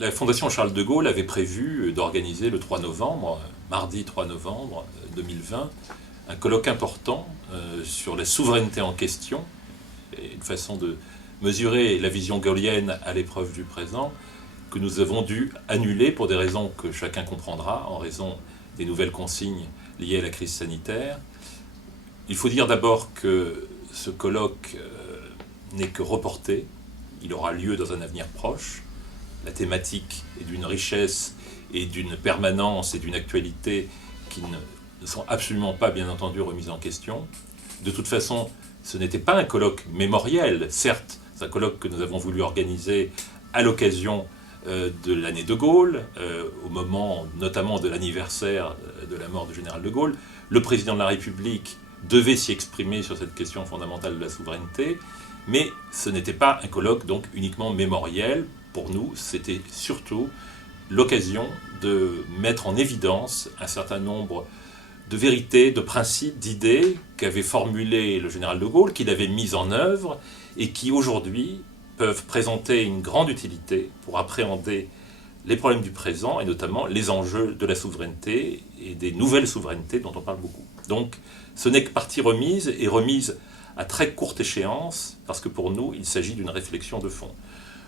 La Fondation Charles de Gaulle avait prévu d'organiser le 3 novembre, mardi 3 novembre 2020, un colloque important sur la souveraineté en question, et une façon de mesurer la vision gaullienne à l'épreuve du présent, que nous avons dû annuler pour des raisons que chacun comprendra, en raison des nouvelles consignes liées à la crise sanitaire. Il faut dire d'abord que ce colloque n'est que reporté, il aura lieu dans un avenir proche. La thématique est d'une richesse et d'une permanence et d'une actualité qui ne sont absolument pas, bien entendu, remises en question. De toute façon, ce n'était pas un colloque mémoriel. Certes, c'est un colloque que nous avons voulu organiser à l'occasion de l'année de Gaulle, au moment notamment de l'anniversaire de la mort du général de Gaulle. Le président de la République devait s'y exprimer sur cette question fondamentale de la souveraineté, mais ce n'était pas un colloque donc uniquement mémoriel. Pour nous, c'était surtout l'occasion de mettre en évidence un certain nombre de vérités, de principes, d'idées qu'avait formulées le général de Gaulle, qu'il avait mises en œuvre et qui aujourd'hui peuvent présenter une grande utilité pour appréhender les problèmes du présent et notamment les enjeux de la souveraineté et des nouvelles souverainetés dont on parle beaucoup. Donc ce n'est que partie remise et remise à très courte échéance parce que pour nous il s'agit d'une réflexion de fond.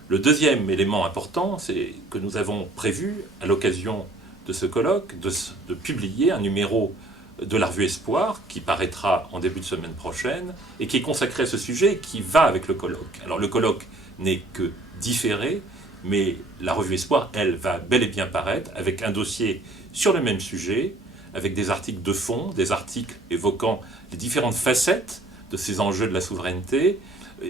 Le deuxième élément important, c'est que nous avons prévu, à l'occasion de ce colloque, de publier un numéro de la revue Espoir, qui paraîtra en début de semaine prochaine, et qui est consacré à ce sujet, et qui va avec le colloque. Alors le colloque n'est que différé, mais la revue Espoir, elle, va bel et bien paraître, avec un dossier sur le même sujet, avec des articles de fond, des articles évoquant les différentes facettes de ces enjeux de la souveraineté,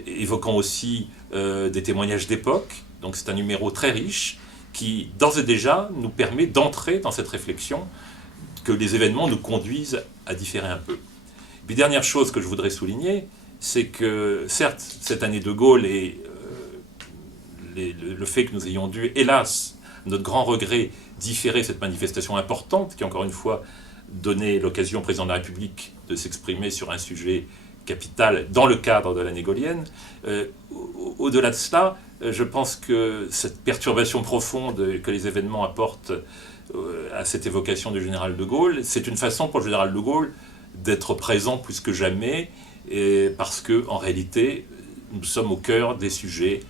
évoquant aussi des témoignages d'époque. Donc c'est un numéro très riche qui, d'ores et déjà, nous permet d'entrer dans cette réflexion que les événements nous conduisent à différer un peu. Et puis dernière chose que je voudrais souligner, c'est que certes, cette année de Gaulle et le fait que nous ayons dû, hélas, notre grand regret, différer cette manifestation importante qui, encore une fois, donnait l'occasion au président de la République de s'exprimer sur un sujet capital dans le cadre de l'année gaulienne. Au-delà de cela, je pense que cette perturbation profonde que les événements apportent à cette évocation du général de Gaulle, c'est une façon pour le général de Gaulle d'être présent plus que jamais, parce qu'en réalité, nous sommes au cœur des sujets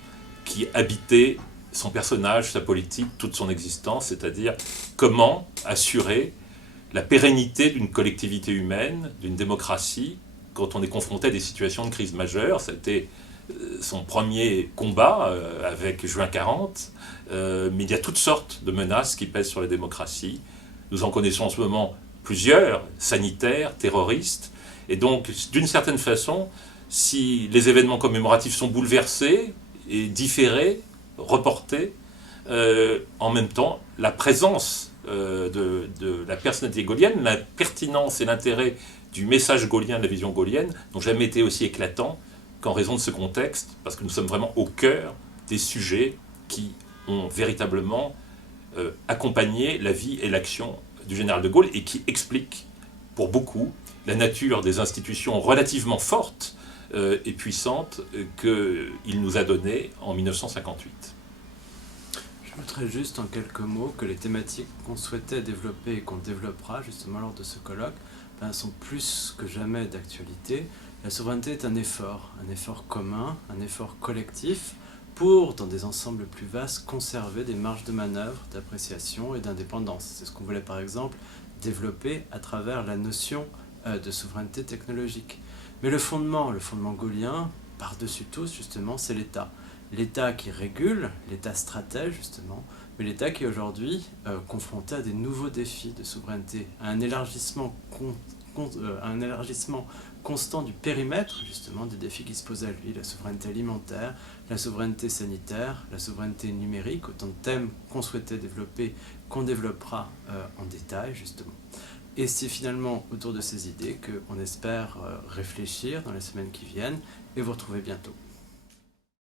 qui habitaient son personnage, sa politique, toute son existence, c'est-à-dire comment assurer la pérennité d'une collectivité humaine, d'une démocratie, quand on est confronté à des situations de crise majeure. Ça a été son premier combat avec juin 40, mais il y a toutes sortes de menaces qui pèsent sur la démocratie. Nous en connaissons en ce moment plusieurs, sanitaires, terroristes, et donc d'une certaine façon, si les événements commémoratifs sont bouleversés et différés, reportés, en même temps, la présence de la personnalité gaulienne, la pertinence et l'intérêt du message gaullien, de la vision gaulienne, n'ont jamais été aussi éclatants qu'en raison de ce contexte, parce que nous sommes vraiment au cœur des sujets qui ont véritablement accompagné la vie et l'action du général de Gaulle et qui expliquent, pour beaucoup, la nature des institutions relativement fortes et puissantes qu'il nous a données en 1958. Je noterai juste en quelques mots que les thématiques qu'on souhaitait développer et qu'on développera justement lors de ce colloque sont plus que jamais d'actualité. La souveraineté est un effort commun, un effort collectif pour, dans des ensembles plus vastes, conserver des marges de manœuvre, d'appréciation et d'indépendance. C'est ce qu'on voulait par exemple développer à travers la notion de souveraineté technologique. Mais le fondement gaulien, par-dessus tous justement, c'est l'État. L'État qui régule, l'État stratège justement, mais l'État qui est aujourd'hui confronté à des nouveaux défis de souveraineté, à un élargissement constant du périmètre justement des défis qui se posent à lui, la souveraineté alimentaire, la souveraineté sanitaire, la souveraineté numérique, autant de thèmes qu'on souhaitait développer, qu'on développera en détail justement. Et c'est finalement autour de ces idées qu'on espère réfléchir dans les semaines qui viennent et vous retrouver bientôt.